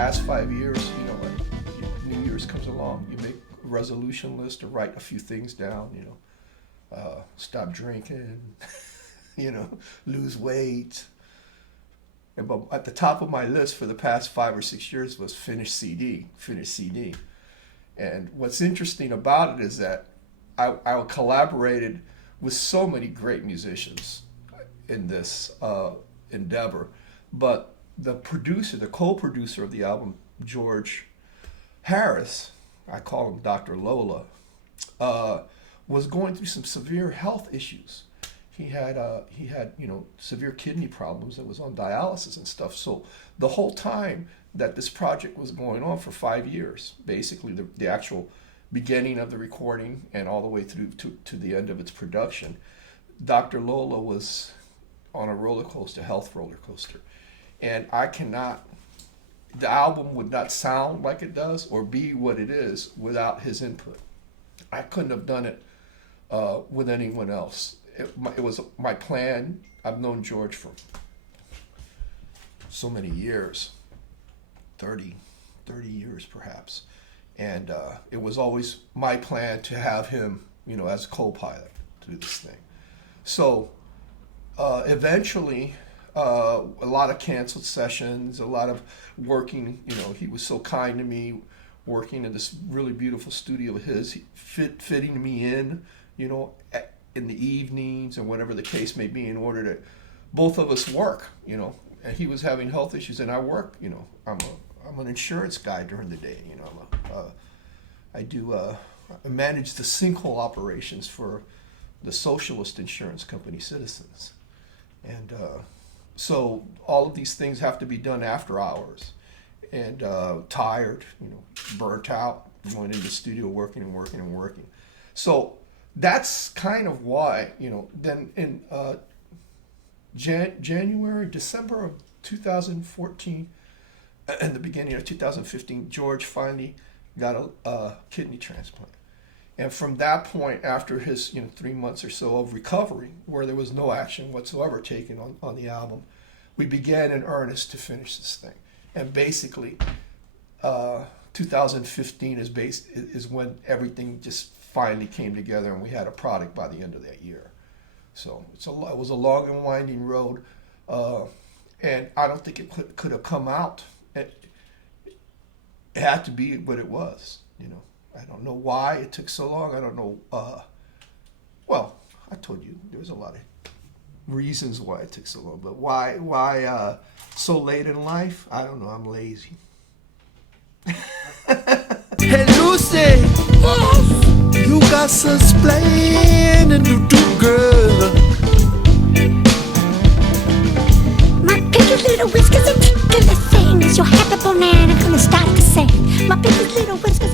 past 5 years, you know, like New Year's comes along, you make a resolution list to write a few things down, you know, stop drinking, you know, lose weight. And but at the top of my list for the past 5 or 6 years was finish CD, finish CD. And what's interesting about it is that I collaborated with so many great musicians in this endeavor, but the producer, the co-producer of the album, George Harris, I call him Dr. Lola, was going through some severe health issues. He had you know, severe kidney problems and was on dialysis and stuff. So the whole time that this project was going on for 5 years, basically the actual beginning of the recording and all the way through to the end of its production, Dr. Lola was on a roller coaster, health roller coaster. And the album would not sound like it does or be what it is without his input. I couldn't have done it with anyone else. It was my plan. I've known George for so many years, 30 years perhaps. And it was always my plan to have him, you know, as co-pilot to do this thing. So eventually, a lot of canceled sessions, a lot of working, you know, he was so kind to me, working in this really beautiful studio of his, fitting me in, you know, in the evenings and whatever the case may be, in order to both of us work, you know. And he was having health issues and I work, you know, I'm an insurance guy during the day, you know. I manage the sinkhole operations for the socialist insurance company Citizens. And so all of these things have to be done after hours. And tired, you know, burnt out, going into the studio, working and working and working. So that's kind of why, you know, then in December of 2014, and the beginning of 2015, George finally got a kidney transplant. And from that point, after his 3 months or so of recovery, where there was no action whatsoever taken on the album, we began in earnest to finish this thing. And basically, 2015 is when everything just finally came together, and we had a product by the end of that year. So it was a long and winding road, and I don't think it could have come out. It had to be what it was, you know. I don't know why it took so long. I don't know. Well, I told you there's a lot of reasons why it took so long, but why so late in life? I don't know. I'm lazy. Hey Lucy, you got some explaining to do, girl. My pinky little whiskers are tickling things. Your happy banana gonna start to sing. My pinky little whiskers